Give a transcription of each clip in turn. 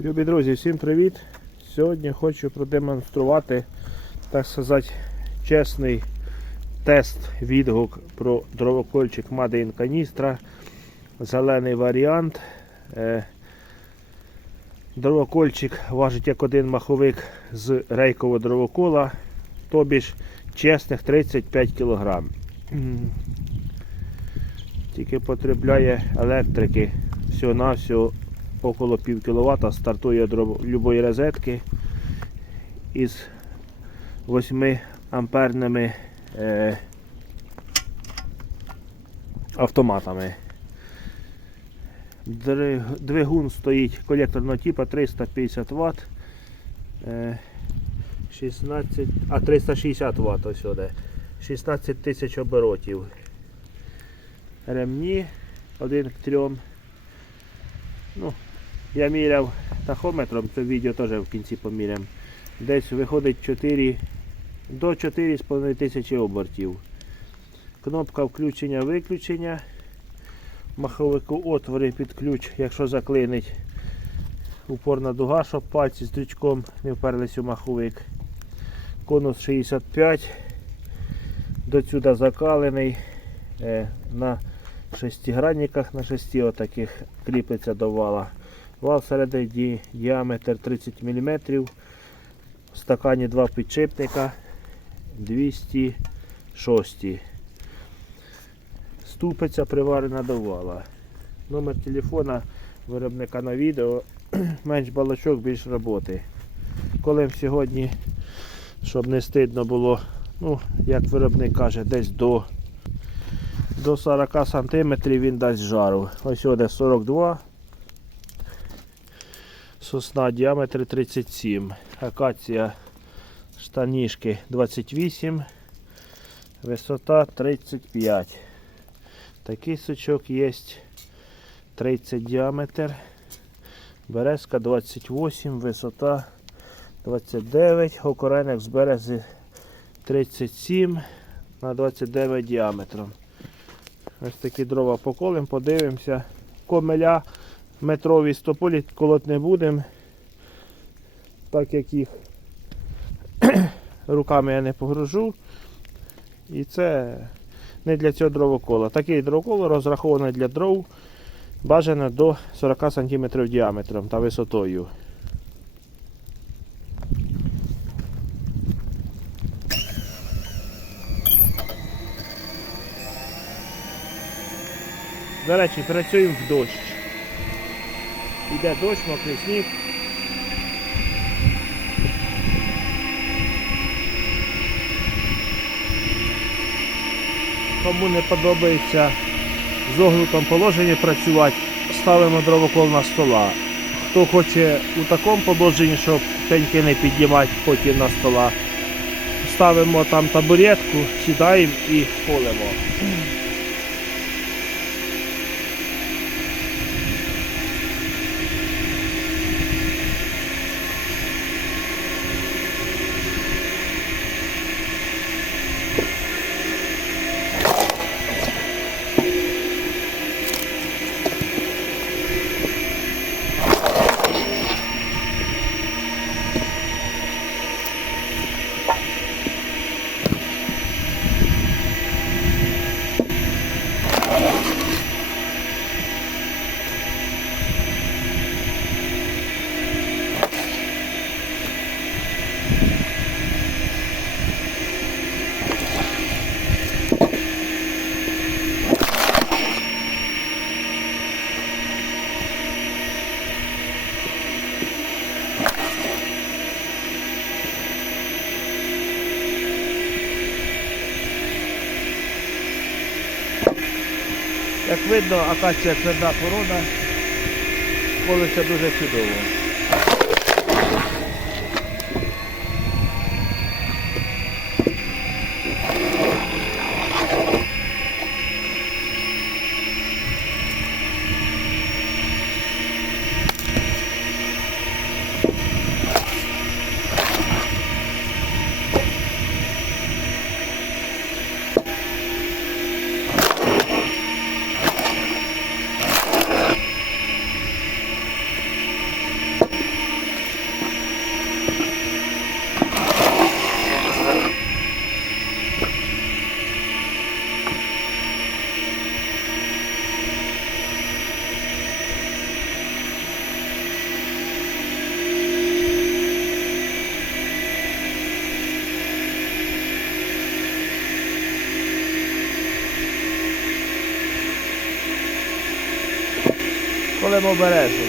Любі друзі, всім привіт! Сьогодні хочу продемонструвати, так сказати, чесний тест відгук про дровокольчик Made Canistра. Зелений варіант. Е, Дровокольчик важить як один маховик з рейкового дровокола, тобі ж чесних 35 кг. Тільки потребляє електрики всього-навсього около пів кіловата стартує любої розетки із 8 амперними е, автоматами. Двигун стоїть колекторного типу 350 Вт. Е, 16, а 360 Вт ось сюди. 16 тисяч оборотів. Ремні 1 к 3. Ну, я міряв тахометром, це відео теж в кінці поміряємо. Десь виходить 4 до 4,5 тисячі обертів. Кнопка включення-виключення. Маховику отвори під ключ, якщо заклинить. Упорна дуга, щоб пальці з дрючком не вперлись у маховик. Конус 65. До сюди закалений. Е, на шестигранниках, на шести отаких кріпиться до вала. Вал середині діаметр 30 мм. В стакані два підшипника 206. Ступиця приварена до вала. Номер телефона виробника на відео. Менш балачок, більш роботи. Коли сьогодні, щоб не стидно було, ну, як виробник каже, десь до до 40 см він дасть жару. Ось сюди 42 Сосна діаметр 37. Акація штанішки 28. Висота 35. Такий сучок є 30 діаметр. Березка 28, висота 29. Окореник з берези 37 на 29 діаметром. Ось такі дрова поколим, подивимося. Комеля метрові стополі колоть не будемо, так як їх руками я не погружу. І це не для цього дровокола. Такий дровокол розрахований для дров бажано до 40 см діаметром та висотою. До речі, працюємо в дощ. Іде дощ, мокрий сніг. Кому не подобається в зогнутому положенні працювати, ставимо дровокол на стола. Хто хоче у такому положенні, щоб пеньки не піднімати потім на стола, ставимо там табуретку, сідаємо і колемо. Як видно, акація тверда порода, колиться дуже чудово. Колемо обережно.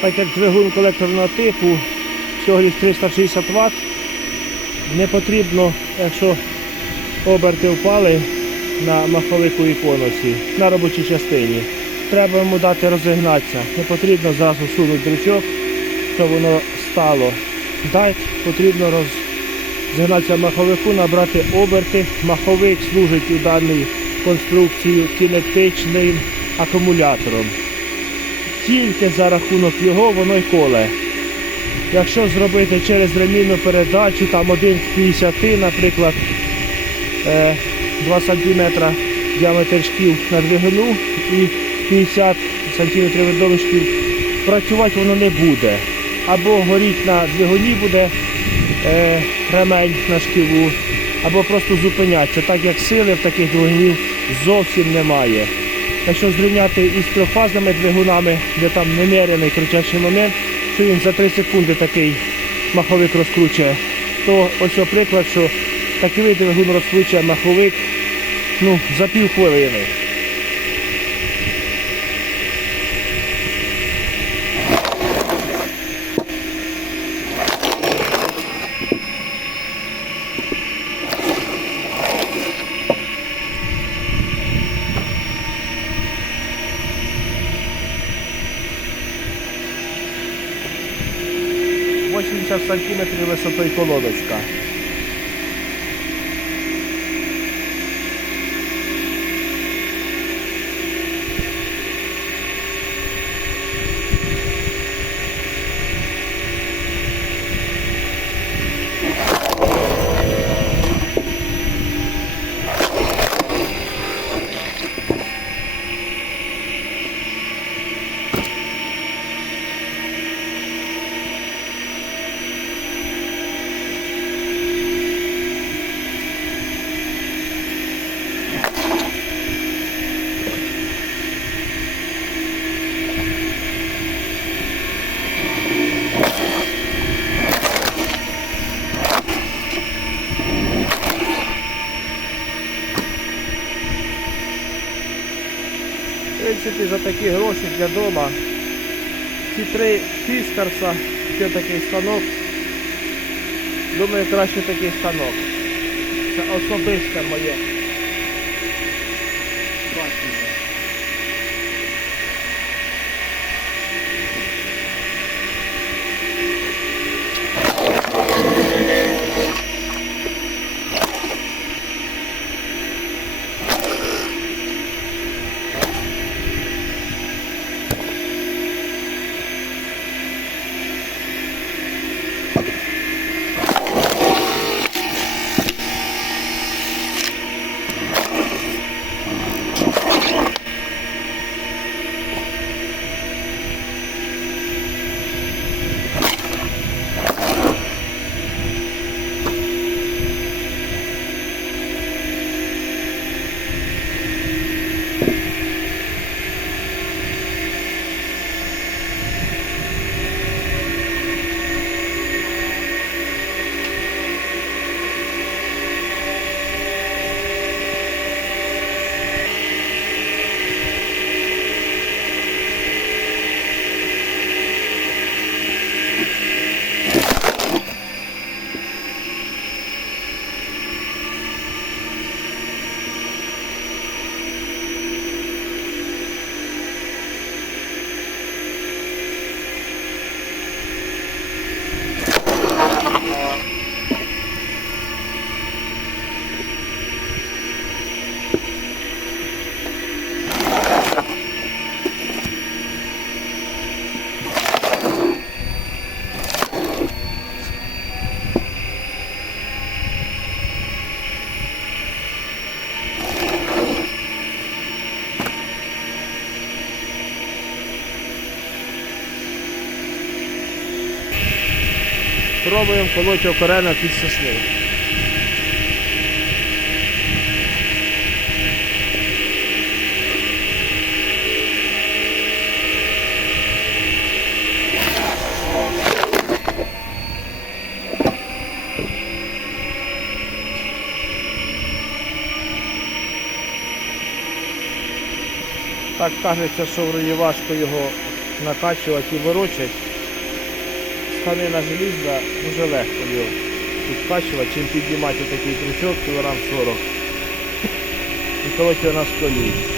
Так як двигун колекторного типу, всього лиш 360 Вт, не потрібно, якщо оберти впали на маховику і конусі, на робочій частині. Треба йому дати розігнатися. Не потрібно зразу сунути дрючок, щоб воно стало. Дать потрібно розігнатися маховику, набрати оберти. Маховик служить у даній конструкції кінетичним акумулятором. Тільки за рахунок його воно й коле. Якщо зробити через ремінну передачу, там 1 к 50, наприклад, е, 2 см діаметр шків на двигуну і 50 см видових працювати воно не буде. Або горіть на двигуні буде е, ремень на шківу, або просто зупинятися, так як сили в таких двигунів зовсім немає. Якщо зрівняти із трьохфазними двигунами, де там немерений кричащий момент, що він за 3 секунди такий маховик розкручує, то ось приклад, що такий двигун розкручує маховик ну, за пів хвилини. – 80 сантиметрів висотою колодочка. Принципі, за такі гроші для дома. Ці три фіскарса, ще такий станок. Думаю, краще такий станок. Це особисте моє. Пробуємо колоть окорена під сосни. Так кажеться, що важко його накачувати і вирочать. Тканина желізна дуже легко його підкачувати, чим піднімати такий крючок кілограм 40 і колоть його на столі.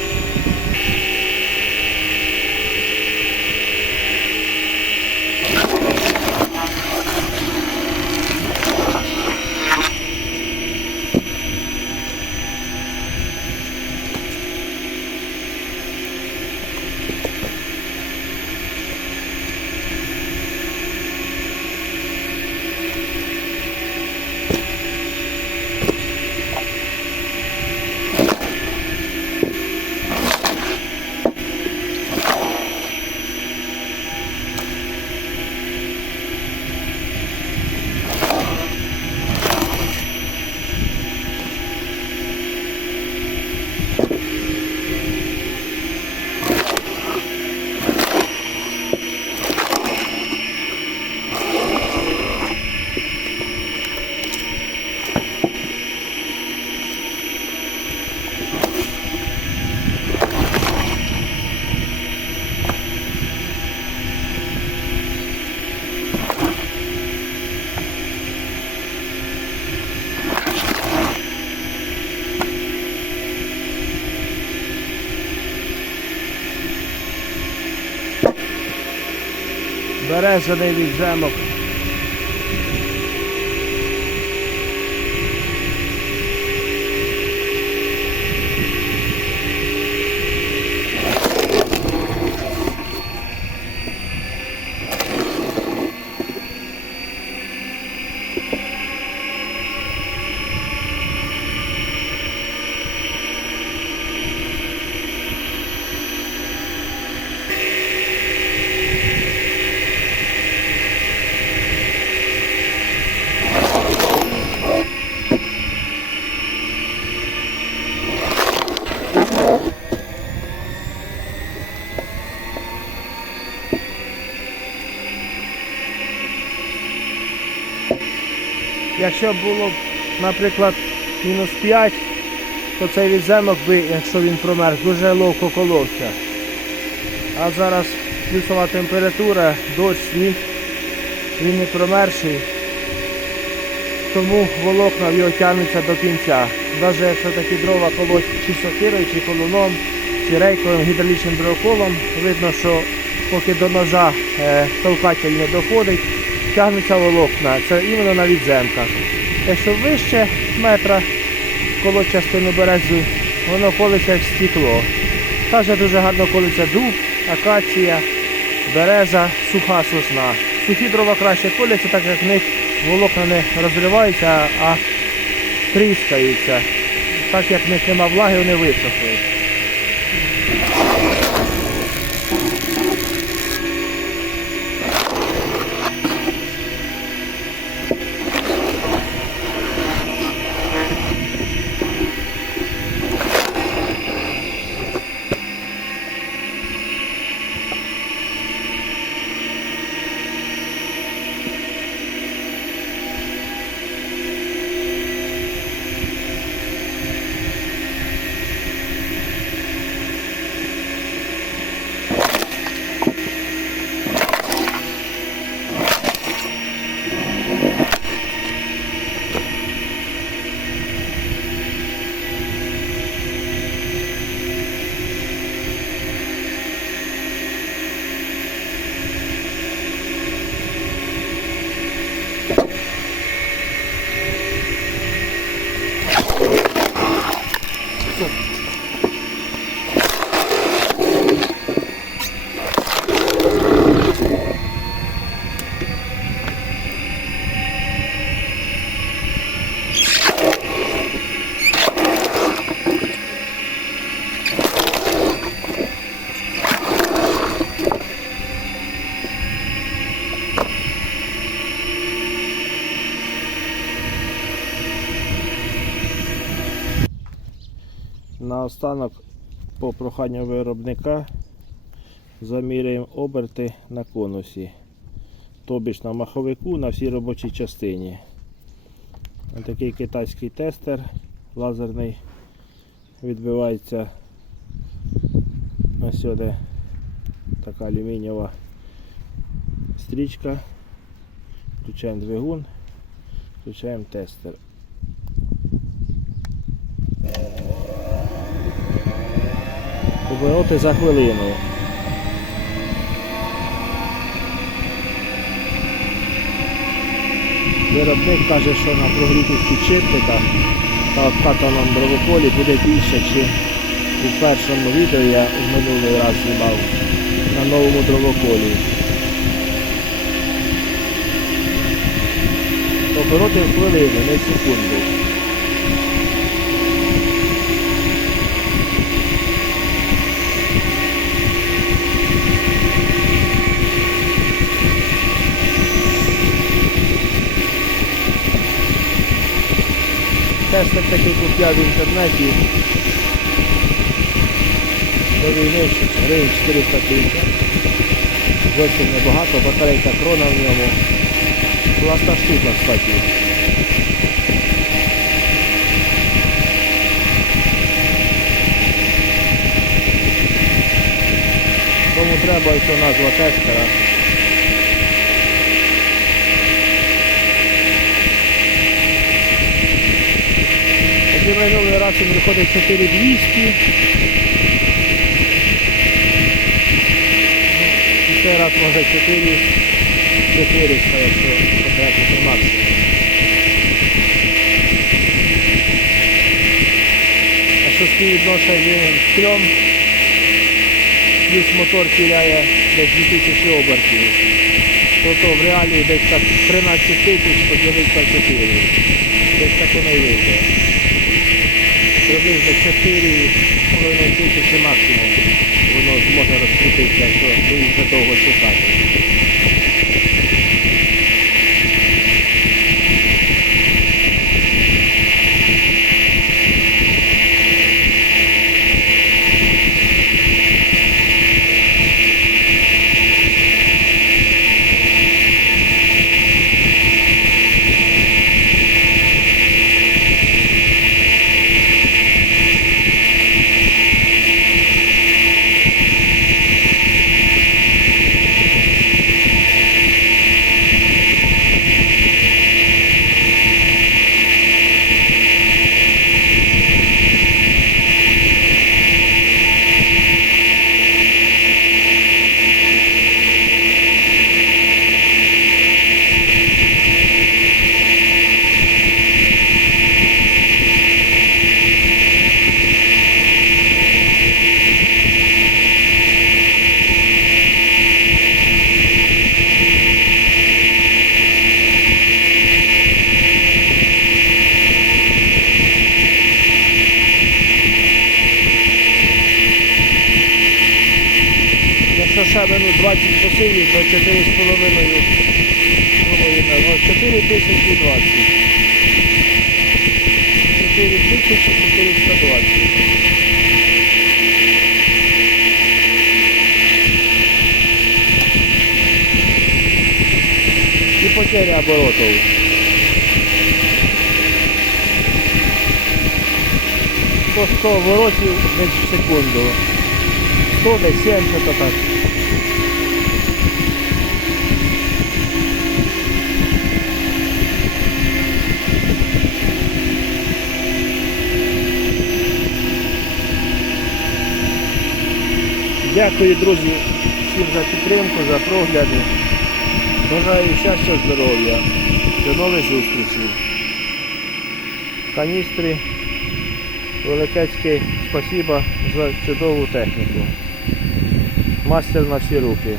Березаний відземок. Якщо було, б, наприклад, мінус 5, то цей відземок би, якщо він промерз, дуже ловко коловся. А зараз плюсова температура, дощ, сніг, він не промерзший, тому волокна його тягнуться до кінця. Навіть якщо такі дрова колоть чи сокирою, чи колуном, чи рейковим гідравлічним дровоколом, видно, що поки до ножа е, толкатель не доходить, тягнуться волокна. Це іменно на відземках. Якщо вище метра коло частину берези, воно колиться як стекло. Також дуже гарно колиться дуб, акація, береза, суха сосна. Сухі дрова краще коляться, так як в них волокна не розриваються, а тріскаються. Так як в них нема влаги, вони висохли. Наостанок по проханню виробника заміряємо оберти на конусі. Тобі ж на маховику на всій робочій частині. Ось такий китайський тестер лазерний відбивається Ось сюди така алюмінієва стрічка. Включаємо двигун, включаємо тестер. Обороти за хвилину. Виробник каже, що на прогрітих підшипниках та обкатаному дровоколі буде більше, ніж у першому відео я в минулий раз знімав на новому дровоколі. Обороти в хвилину, не секунду. Тестер такий купляв в інтернеті. До війни гривень 450. Зовсім небагато, батарейка крона в ньому. Класна штука, кстати. Кому треба ця назва тестера. Минулий раз він виходить 4200. І цей раз може 4 400, якщо потратити максимум. А що співвідношення з трьом, плюс мотор тіряє десь 2000 обертів. Тобто в реалії десь так 13 тисяч поділити на 4. Десь так воно і вийде. Приблизно 4,5 тисячі максимум. Воно зможе розкрутитися, якщо довго чекати. Ще минут 20 посилів, то 4,5 половина, 4 тисячі 20. 4 тисячі 420. І потеря оборотів. По 100 оборотів десь в секунду. 100 десь 70 так. Дякую, друзі, всім за підтримку, за прогляди. Бажаю щастя, здоров'я. До нових зустрічей. Каністри. Великецьке спасіба за чудову техніку. Мастер на всі руки.